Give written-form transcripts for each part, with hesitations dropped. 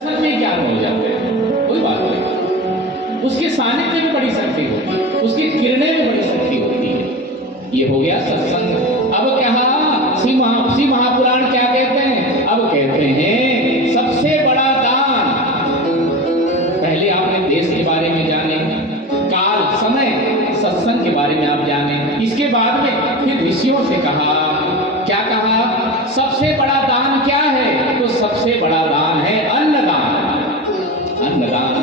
दर्शन में ज्ञान हो जाते हैं, कोई बात नहीं। उसके सानिध्य में बड़ी शक्ति होती है, उसकी किरणें में बड़ी शक्ति होती है। ये हो गया सत्संग। अब कहा श्री महापुराण क्या कहते हैं? अब कहते हैं सबसे बड़ा दान। पहले आपने देश के बारे में जाने, काल समय सत्संग के बारे में आप जाने, इसके बाद में फिर ऋषियों से कहा, क्या कहा? सबसे बड़ा दान क्या है? तो सबसे बड़ा दान है अन्नदान। अन्नदान,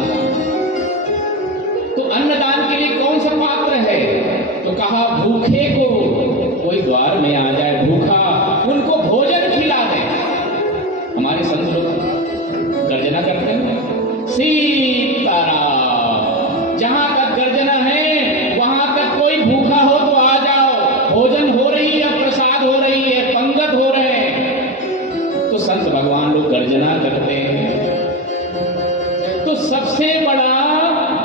तो अन्नदान के लिए कौन सा पात्र है? तो कहा भूखे को, कोई द्वार में आ जाए भूखा, उनको भोजन खिला दे। हमारे संत लोग गर्जना करते हैं, सीताराम। जहां तक गर्जना है वहां तक कोई भूखा हो तो आ जाओ, भोजन हो रही है, प्रसाद हो रही है, पंगत हो रहे हैं। तो संत भगवान लोग गर्जना करते हैं। तो सबसे बड़ा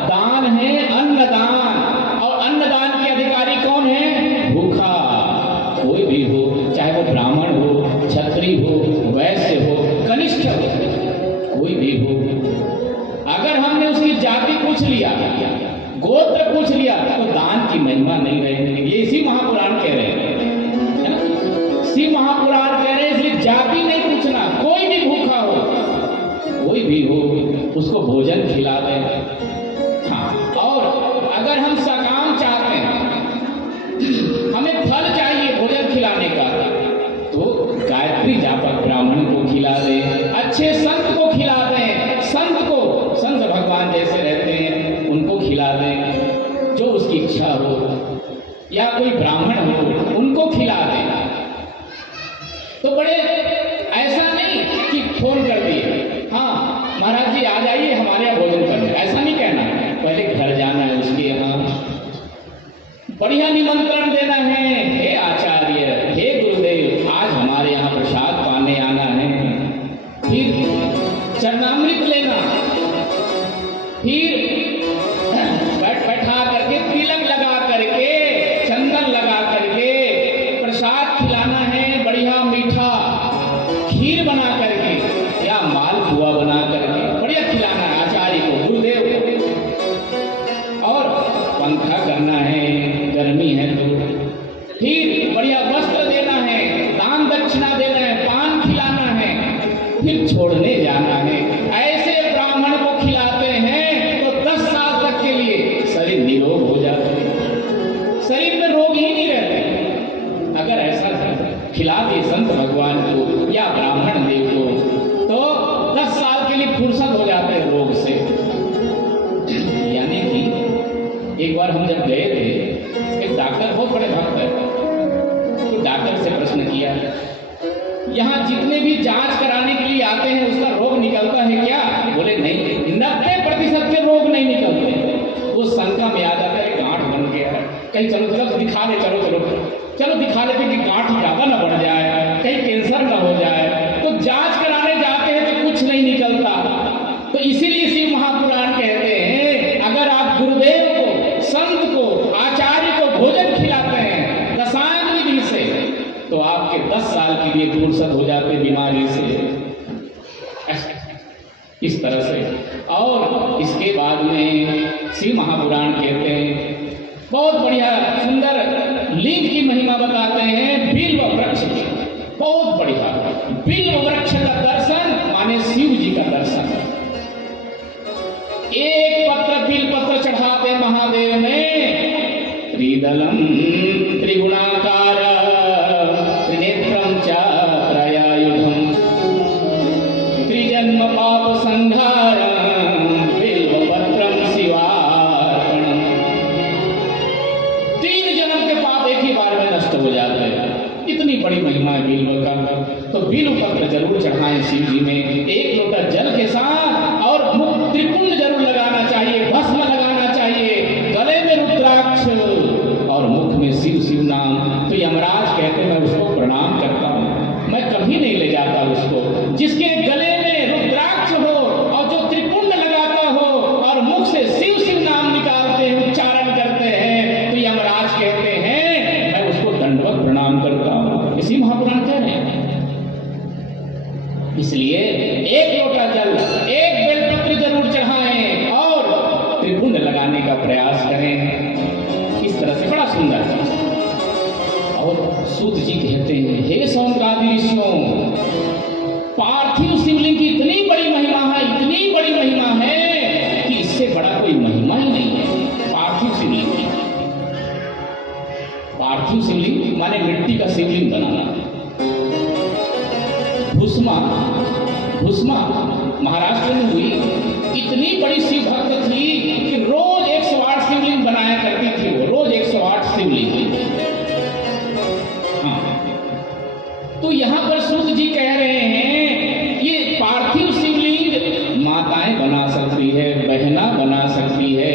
दान है अन्नदान, और अन्नदान के अधिकारी कौन है? भूखा। कोई भी हो, चाहे वो ब्राह्मण हो, क्षत्रिय हो, वैश्य हो, कनिष्ठ हो, कोई भी हो, अगर हमने उसकी जाति पूछ लिया, गोत्र पूछ लिया, तो दान की महिमा नहीं रहेगी। ये इसी महापुराण कह रहे हैं, है ना? इसी महापुराण कह रहे हैं, इसलिए जाति नहीं पूछना। कोई भी भूखा हो, कोई भी हो, उसको भोजन खिला दें। हाँ, और अगर हम सकाम चाहते हैं, हमें फल चाहिए भोजन खिलाने का, तो गायत्री जापक ब्राह्मण को खिला दें, अच्छे संत को खिला दें, संत को, संत भगवान जैसे रहते हैं उनको खिला दें, जो उसकी इच्छा हो, या कोई ब्राह्मण हो उनको खिला दें। तो बड़े ऐसा नहीं कि फोन कर दिए, हाँ महाराज जी आ जाइए हमारे यहाँ भोजन करने, ऐसा नहीं कहना। पहले घर जाना है उसके यहाँ, बढ़िया निमंत्रण देना है, हे आचार्य, हे गुरुदेव, आज हमारे यहाँ प्रसाद पाने आना है। फिर चरणामृत लेना, फिर बैठा करके तिलक लगा करके, चंदन लगा करके प्रसाद खिलाना है, बढ़िया मीठा खीर बना करके या मालपुआ बना करके बढ़िया खिलाना है आचार्य को, गुरुदेव को। और पंखा करना है, गर्मी है तो। फिर बढ़िया वस्त्र देना है, दान दक्षिणा देना है, पान खिलाना है, फिर छोड़ने जाना है। ऐसे ब्राह्मण को खिलाते हैं तो 10 साल तक के लिए शरीर निरोग हो जाता है, शरीर में रोग ही नहीं रहते। अगर ऐसा खिला दिए संत भगवान को या ब्राह्मण देव को, तो 10 साल के लिए फुर्सत हो जाते हैं रोग से। यानी कि एक बार हम जब गए थे, एक डॉक्टर बहुत बड़े भक्त है, तो डॉक्टर से प्रश्न किया, यहाँ जितने भी जांच कराने के लिए आते हैं उसका रोग निकलता है क्या? बोले नहीं, 90% के रोग नहीं निकलते। वो शंका में आ जाता है, गांठ बन गया है, कहीं चलो चलो दिखा ले, चलो चलो चलो दिखा लेते कि गांठ ज्यादा ना बढ़ जाए, कहीं कैंसर ना हो जाए। तो जांच कराने जाते हैं तो कुछ नहीं निकलता। तो इसीलिए शिव महापुराण कहते हैं, अगर आप गुरुदेव को, संत को, आचार्य को भोजन खिलाते हैं दशांग विधि से, तो आपके 10 साल के लिए फुर्सत हो जाते बीमारी से, इस तरह से। और इसके बाद में शिव महापुराण कहते हैं, बहुत बढ़िया सुंदर लिंग की महिमा बताते हैं, बिल्व वृक्ष की। बहुत बढ़िया, बिल्व वृक्ष का दर्शन माने शिव जी का दर्शन। एक पत्र बिल पत्र चढ़ाते महादेव ने, त्रिदलम त्रिगुणाकार त्रिनेत्रम च त्रयायुधम त्रिजन्म पाप संहारम बिल्वपत्रम शिवार्पणम। 3 जन्म के पाप एक ही बार में नष्ट हो जाते हैं, इतनी बड़ी महिमा है बिल्व का। तो बिल्व पत्र जरूर चढ़ाएं शिव जी में, 1 लोटा जल के साथ, और मुख त्रिपुंड जरूर लगाना चाहिए, भस्म लगाना चाहिए, गले में रुद्राक्ष और मुख में शिव शिव नाम। तो यमराज कहते मैं उसको प्रणाम करता हूँ, मैं कभी नहीं ले जाता उसको। जिसके गले में रुद्राक्ष हो और जो त्रिपुंड लगाता हो और मुख से शिव शिव नाम निकालते हैं, उच्चारण करते हैं, तो यमराज कहते हैं मैं उसको दंडवत प्रणाम करता हूँ। इसी महापुराण कह रहे हैं। इसलिए महाराष्ट्र में हुई। इतनी बड़ी शिव भक्त थी कि रोज 108 शिवलिंग बनाया करती थी वो, रोज 108 शिवलिंग। हाँ, तो यहां पर सूत जी कह रहे हैं ये पार्थिव शिवलिंग माताएं बना सकती है, बहना बना सकती है,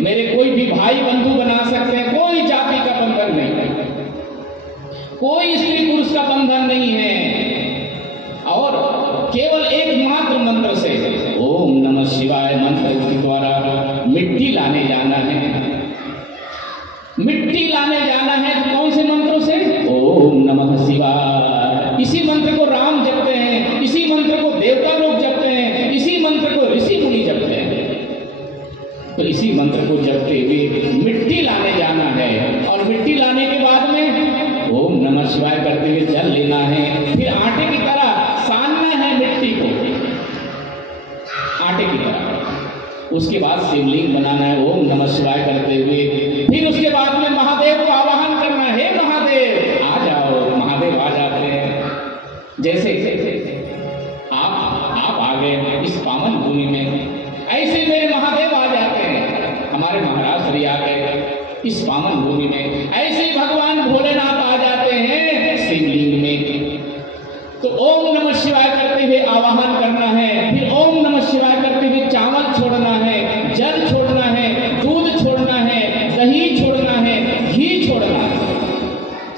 मेरे कोई भी भाई बंधु बना सकते हैं, कोई जाति का बंधन नहीं है, कोई स्त्री पुरुष का बंधन नहीं है। और केवल एकमात्र मंत्र से, ओम नमः शिवाय मंत्र के द्वारा मिट्टी लाने जाना है। मिट्टी लाने जाना है तो कौन से मंत्रों से? ओम नमः शिवाय। इसी मंत्र को राम जपते हैं, इसी मंत्र को देवता लोग जपते हैं, इसी मंत्र को ऋषि मुनि जपते हैं। तो इसी मंत्र को जपते हुए मिट्टी लाने जाना है, और मिट्टी लाने के बाद में ओम नमः शिवाय करते हुए जल लेना है, फिर आटे की तरह सानना है मिट्टी को, आटे की तरह। उसके बाद शिवलिंग बनाना है ओम नमः शिवाय करते हुए। फिर उसके बाद में महादेव को आवाहन करना है, हे महादेव आ जाओ। महादेव आ जाते हैं, जैसे आप आ गए इस पावन भूमि में, ऐसे मेरे महादेव आ जाते हैं। हमारे महाराज श्री आ गए इस पावन भूमि में, ऐसे ही भगवान भोलेनाथ आ जाते हैं शिवलिंग में। तो ओम नमः शिवाय करते हुए आवाहन करना है, फिर ओम नमः शिवाय करते हुए चावल छोड़ना है, जल छोड़ना है, दूध छोड़ना है, दही छोड़ना है, घी छोड़ना है,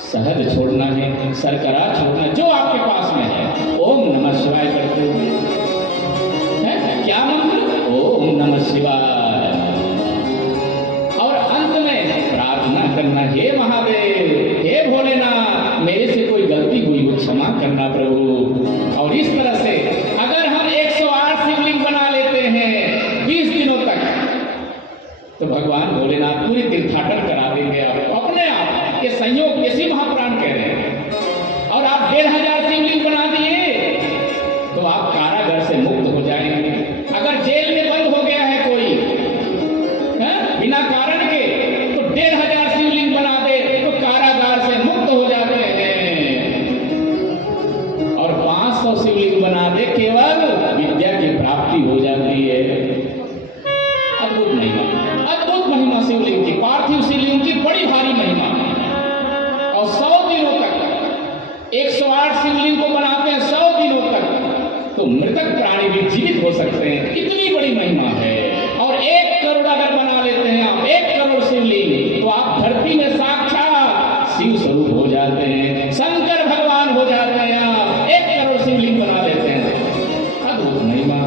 शहद छोड़ना है, शर्करा छोड़ना, जो आपके पास में है। ओम नमः शिवाय करते हुए है क्या मंत्र? ओम नमः शिवाय। और अंत में प्रार्थना करना, हे महादेव, हे भोलेनाथ, मेरे से कोई गलती हुई हो क्षमा करना प्रभु। और इस तरह से अगर हम 108 शिवलिंग बना लेते हैं 20 दिनों तक, तो भगवान भोलेनाथ पूरी तीर्थाटन करा देंगे आपको अपने आप। ये संयोग इसी महापुराण कह रहे हैं। और आप 1500 शिवलिंग बना दिए तो आप कारागार से मुक्त हो जाएंगे। अगर जेल में बंद हो गया है कोई बिना कारण के, तो 1500 शिवलिंग बना दे तो कारागार से मुक्त हो जाते हैं। और 500 शिवलिंग बना दे केवल विद्या की प्राप्ति हो जाती है। अद्भुत महिमा, अद्भुत महिमा शिवलिंग की, पार्थिव शिवलिंग की बड़ी भारी महिमा। और 100 दिनों तक 108 शिवलिंग को बनाते हैं 100 दिनों तक, तो मृतक प्राणी भी जीवित हो सकते हैं। इतनी बड़ी महिमा है। और 1 करोड़ अगर बना लेते हैं आप, 1 करोड़ शिवलिंग, तो आप धरती में साक्षात शिव स्वरूप हो जाते हैं, शंकर भगवान हो जाते हैं। आप 1 करोड़ शिवलिंग बना लेते हैं। अद्भुत महिमा।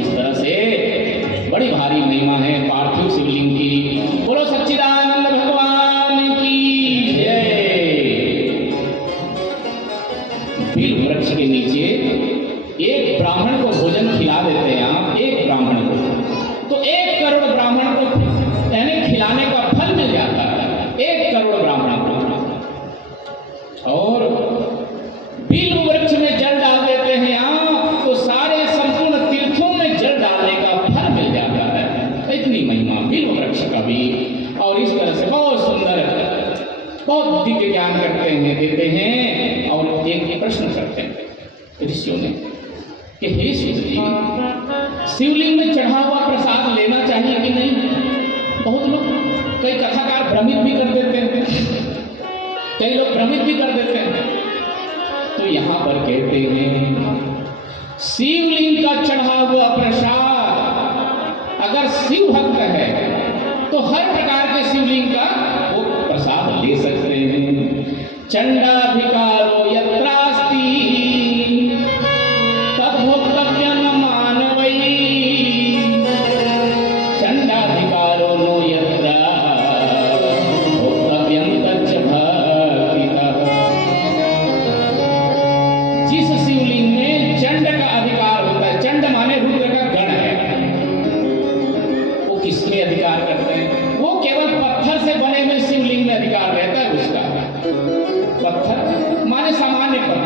इस तरह से बड़ी भारी महिमा है पार्थिव शिवलिंग की। बोलो सच्चिदानंद भगवान की जय। बिल वृक्ष के नीचे एक ब्राह्मण को भोजन खिला देते हैं आप, एक ब्राह्मण को, तो 1 करोड़ ब्राह्मण को यानी खिलाने का फल मिल जाता है, 1 करोड़ ब्राह्मण को। और बिल वृक्ष में जल डाल देते हैं आप, तो सारे संपूर्ण तीर्थों में जल डालने का फल मिल जाता है। इतनी महिमा बिल वृक्ष का भी। और इस तरह से बहुत सुंदर, बहुत दिव्य ज्ञान करते हैं, देते हैं। और एक प्रश्न करते हैं ऋषियों ने कि हे सूत जी, शिवलिंग में चढ़ा हुआ प्रसाद लेना चाहिए कि नहीं? बहुत लोग, कई कथाकार भ्रमित भी कर देते हैं, कई लोग भ्रमित भी कर देते हैं। तो यहां पर कहते हैं शिवलिंग का चढ़ा हुआ प्रसाद अगर शिव भक्त है तो हर प्रकार के शिवलिंग का वो प्रसाद ले सकते हैं। चंडाधिकारो यत्रास्ति तद्भोक्तव्यम मानवै, चंडाधिकारो नो यत्र भोक्तव्यम तच्च भक्तितः। जिस शिवलिंग में चंड का अधिकार होता है, चंड माने रुद्र का गण है, वो किसमें अधिकार करते हैं? वो केवल पत्थर से बने हुए शिवलिंग में अधिकार रहता है उसका। पत्थर माने सामान्य पत्थर,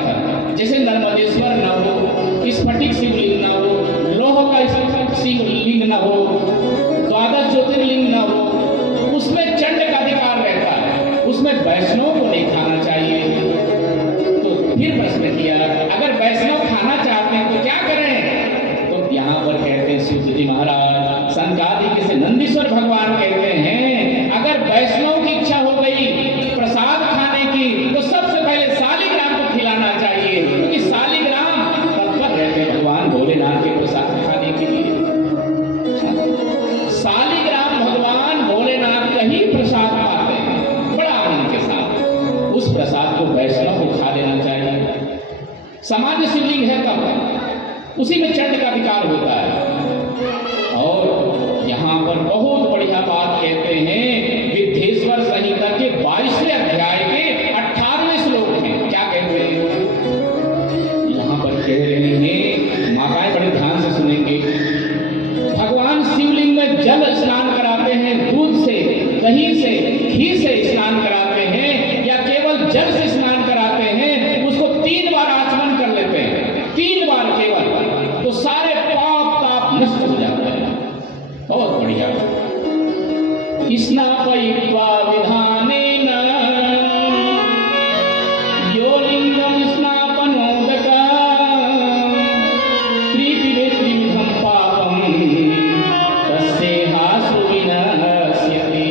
सामान्य शिवलिंग है तब उसी में चंड का विकार होता है। और यहाँ पर बहुत बढ़िया बात कहते हैं, विद्येश्वर संहिता के 22वें अध्याय के 18वें श्लोक में क्या कहते हैं? यहाँ पर कह रहे हैं, माताएं बड़े ध्यान से सुनेंगे। भगवान शिवलिंग में जल स्नान कराते हैं, दूध से, दही से, घी से स्नान कराते हैं, या केवल जल से स्नान कराते हैं, उसको 3 बार आचमन कर लेते हैं, 3 बार केवल, तो सारे पाप ताप नष्ट हो जाते हैं। बहुत बढ़िया। स्नापयित्वा विधानेन यो लिंगम स्नापनोदकः त्रिविधं पापम तस्येहासु विनश्यति।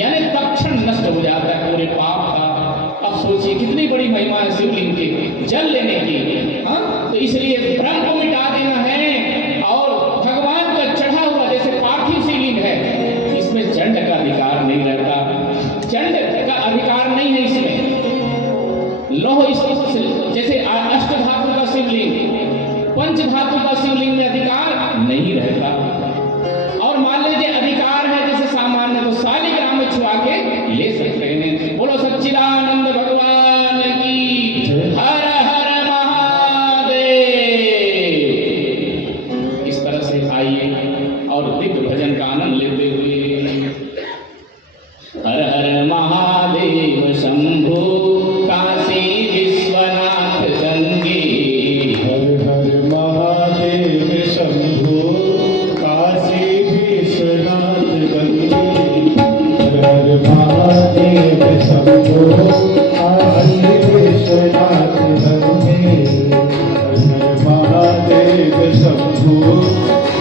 यानी तत्क्षण नष्ट हो जाता है पूरे पाप का। अब सोचिए कितनी बड़ी महिमा है शिवलिंग की, जल लेने की। हाँ, तो इसलिए भ्रम को मिटा देना है। और भगवान का चढ़ा हुआ जैसे पार्थिव शिवलिंग है, इसमें चंड का अधिकार नहीं रहता, चंड का अधिकार नहीं है इसमें। लौह जैसे अष्ट धातु का शिवलिंग, पंच धातु का शिवलिंग में अधिकार नहीं रहता। और मान लीजिए अधिकार है जैसे सामान्य, तो शालिग्राम में छुआ के ले सकते हैं। बोलो सच्चिदानंद भगवान की, हर हर महादेव। इस तरह से आइए और दिव्य भजन का आनंद लेते हुए, हर हर महादेव शंभो काशी विश्वनाथ गंगे, हर हर महादेव शंभो काशी विश्वनाथ गंगे, हर हर महादेव शंभो काशी विश्वनाथ गंगे, हर हर महादेव शंभो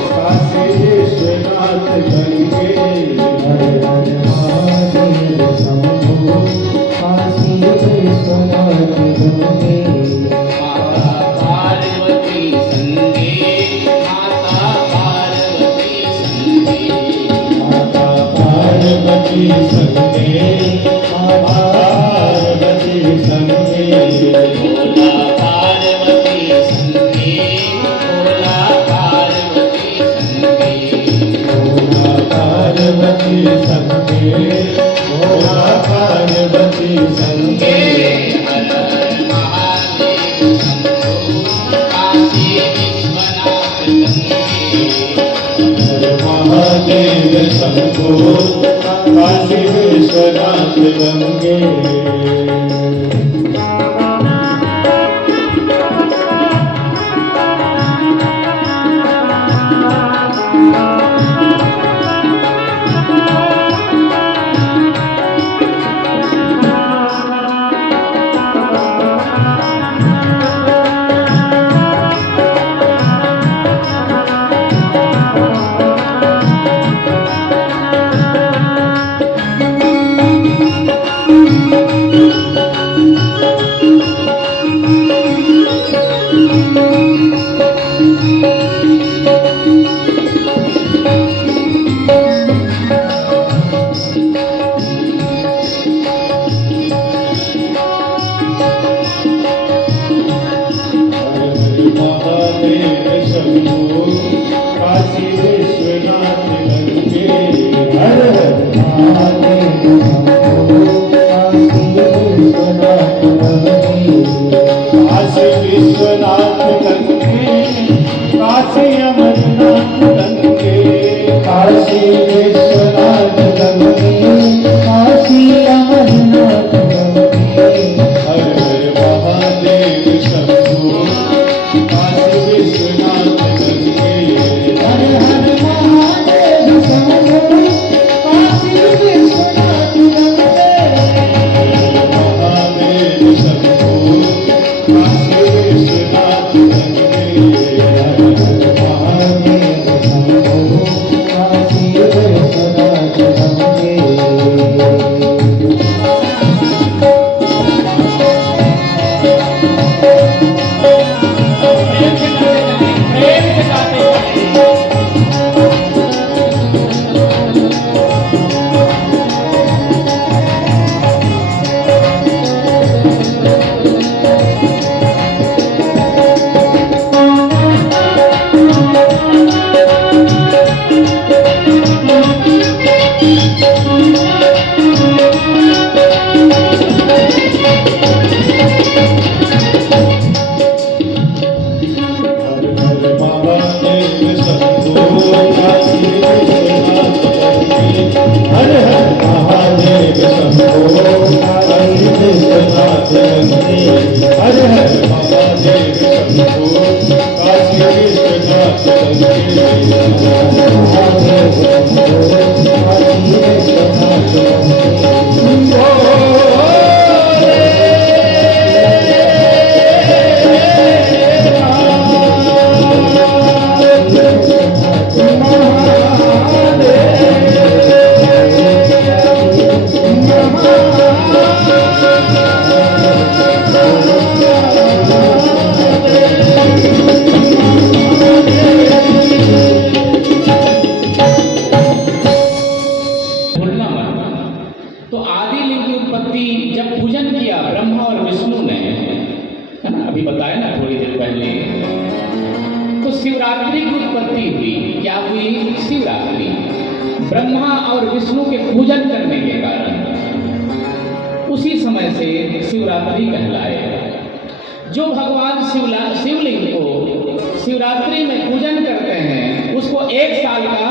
काशी विश्वनाथ गंगे, हर हर महादेव शंभो काशी विश्वनाथ गंगे। माता पार्वती संगे, माता पार्वती संगे, माता पार्वती संगे, माता पार्वती संगे, भोला पार्वती संगे, भोला पार्वती संगे, भोला पार्वती संगे, भोला पार्वती संगे, हर हर महादेव शंभो काशी विश्वनाथ गंगे। हर महादेव शंभो काशी विश्वनाथ गंगे। हर हर महादेव शंभो काशी विश्वनाथ काशी विश्वनाथ भूलना मत। तो आदि लिंग की उत्पत्ति जब पूजन किया ब्रह्मा और विष्णु ने, है ना, अभी बताया ना थोड़ी देर पहले, तो शिवरात्रि की उत्पत्ति हुई। क्या हुई? शिवरात्रि। ब्रह्मा और विष्णु के पूजन करने के कारण उसी समय से शिवरात्रि कहलाए। जो भगवान शिवलिंग को शिवरात्रि में पूजन करते हैं उसको 1 साल का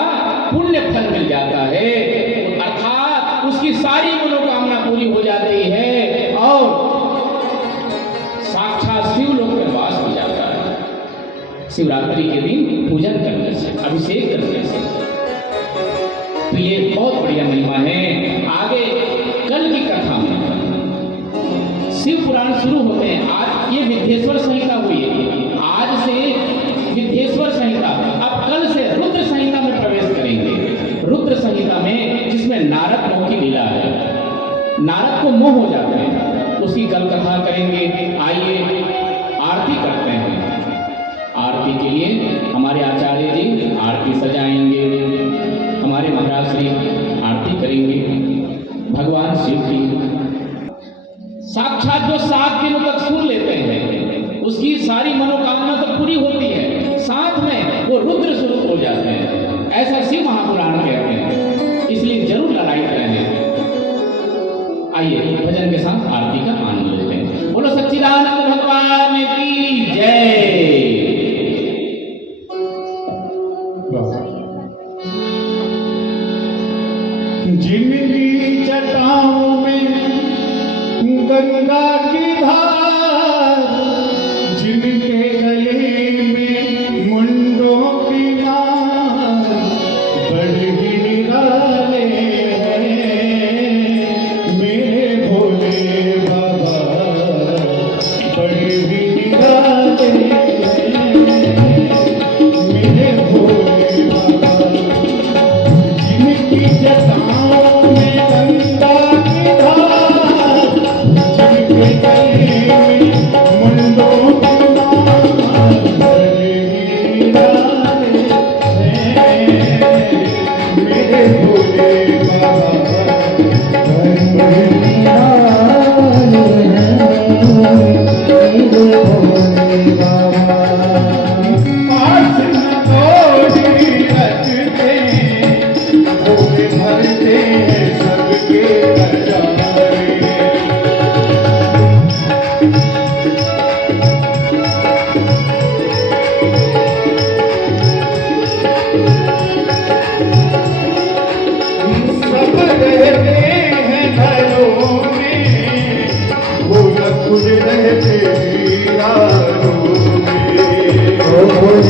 पुण्य फल मिल जाता है, अर्थात उसकी सारी मनोकामना पूरी हो जाती है और साक्षात शिवलोक में वास हो जाता है शिवरात्रि के दिन पूजन करने से, अभिषेक करने से। तो ये बहुत बढ़िया महिमा है। आगे कल की कथा में शिव पुराण शुरू होते हैं। आज ये विद्येश्वर संहिता हुई है, आज से विद्येश्वर संहिता, अब कल से रुद्र संहिता में प्रवेश करेंगे। रुद्र संहिता में जिसमें नारद मोह की लीला है, नारद को मोह हो जाते हैं, उसकी कल कथा करेंगे। आइए आरती करते हैं। आरती के लिए हमारे आचार्य जी आरती सजाएंगे, हमारे महाराज श्री आरती करेंगे भगवान शिव की। साक्षात जो 7 दिनों तक सुन लेते हैं उसकी सारी मनोकामना तो पूरी होती है, साथ में वो रुद्र स्वरूप हो जाते हैं, ऐसा शिव महापुराण कहते हैं। इसलिए जरूर लड़ाई करें। आइए भजन के साथ आरती का आनंद लेते हैं। बोलो सच्चिदानंद भगवान की जय। जिनकी जटाओं में गंगा की धार, जिनके गले में मुंडों की मार, बड़े ही निराले हैं मेरे भोले बाबा, बड़े ही निराले हैं मेरे भोले बाबा। जिनकी जटाओं में गंगा की धार, जिनके गले में मुंडों की मार, बड़े ही निराले हैं मेरे भोले बाबा, बड़े ही निराले हैं मेरे भोले बाबा। आस न तोड़ी रखते भोले भरते हैं सबके नजारे। सब रहते हैं घरों में, वो न खुद रहते वीरानों में।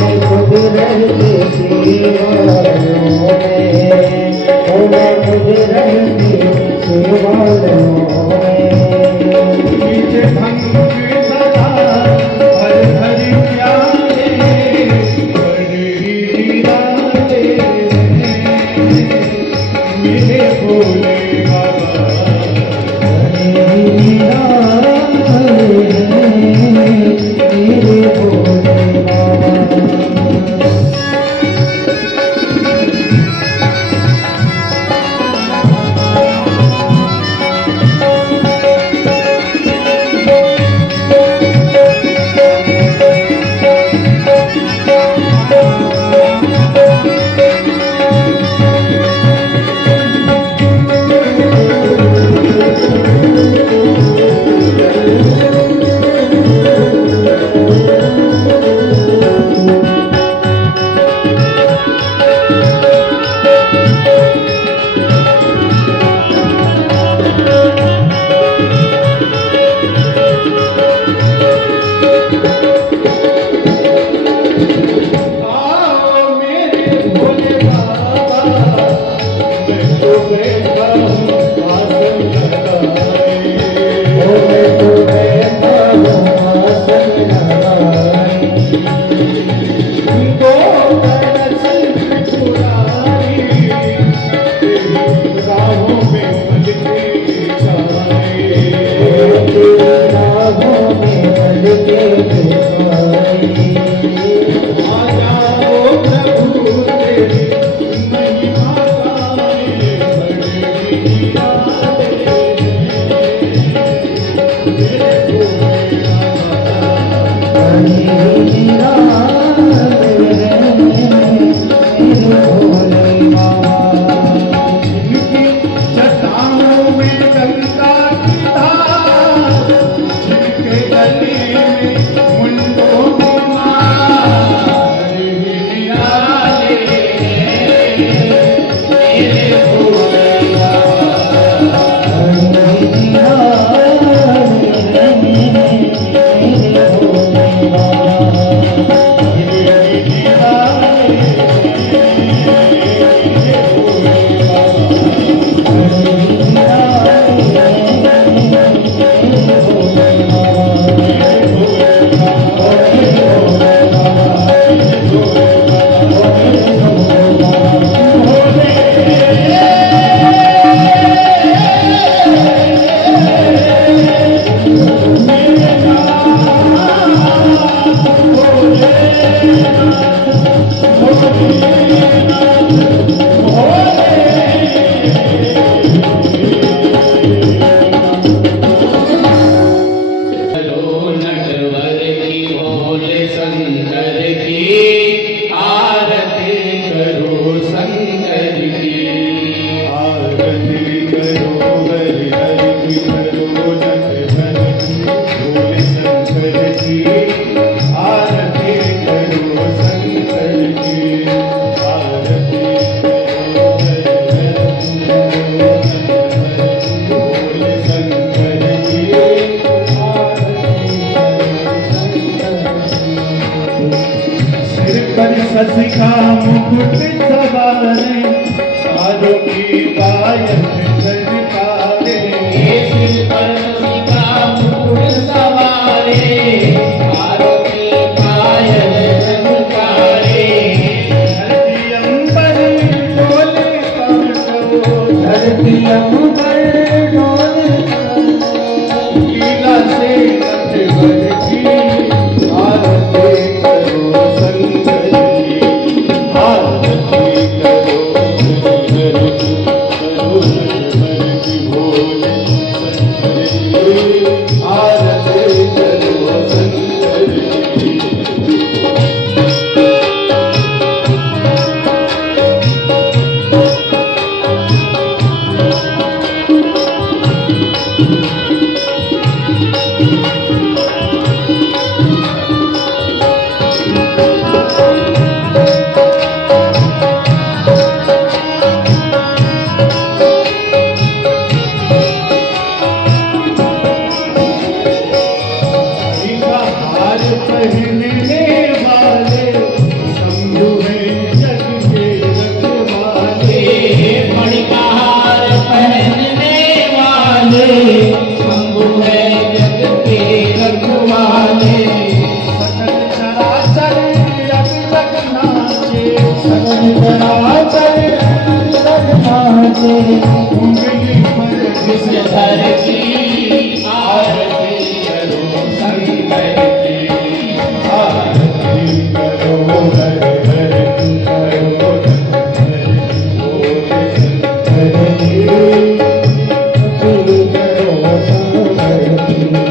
सिर पर शशि का मुकुट सवारे, तारों की पायल झनकारे। सिर पर शशि का मुकुट सवारे, तारों की पायल झनकारे। धरती अंबर डोले पांडवों, धरती अंबर डोले लीला से नटवर की आरती करो शंकर की, आरती करो हर की, करो हर की भोले शंकर की, आरती करो शंकर की। का हार पहनने वाले शंभु हैं जग के रखवाले। मणि का हार पहनने वाले शंभु है जग के रखवाले। सकल चराचर रग रग नाचे, सकल चराचर रग नाचे। उंगली पर धर की आरती करो शंकर की। आरती करो हर हर की, करो हर बोले शंकर की, करो शंकर की।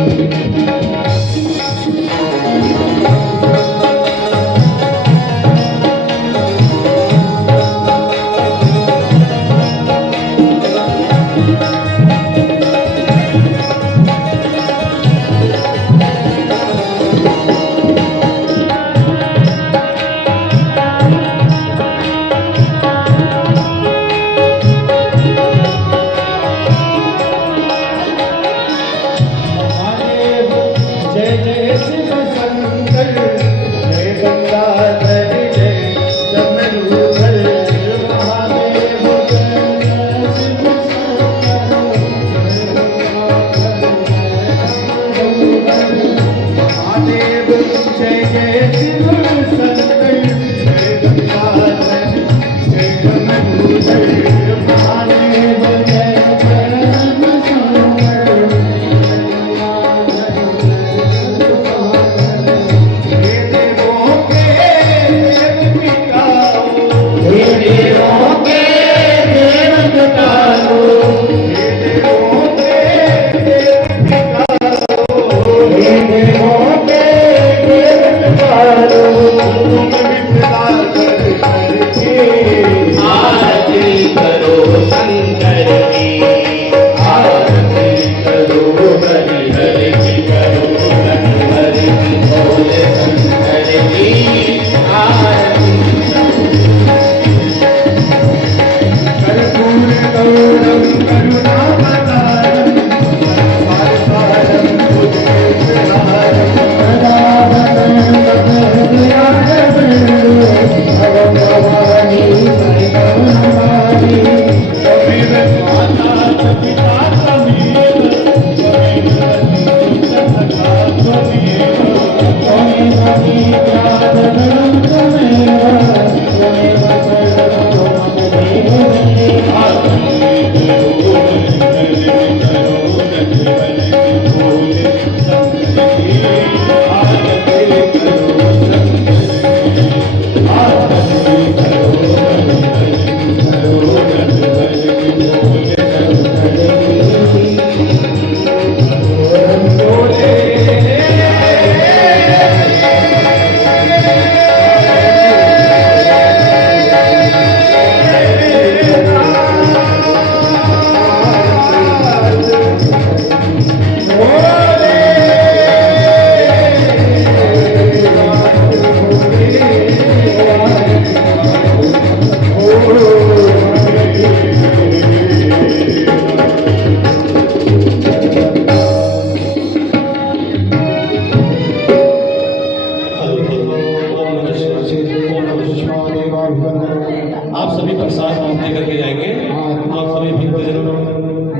सभी प्रसाद पहुंचने करके जाएंगे। आप सभी भक्तजनों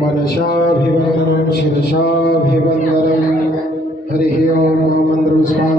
मनसाभिवन्दनं शिरसाभिवन्दनं हरिः ओम मंत्रोच्चारण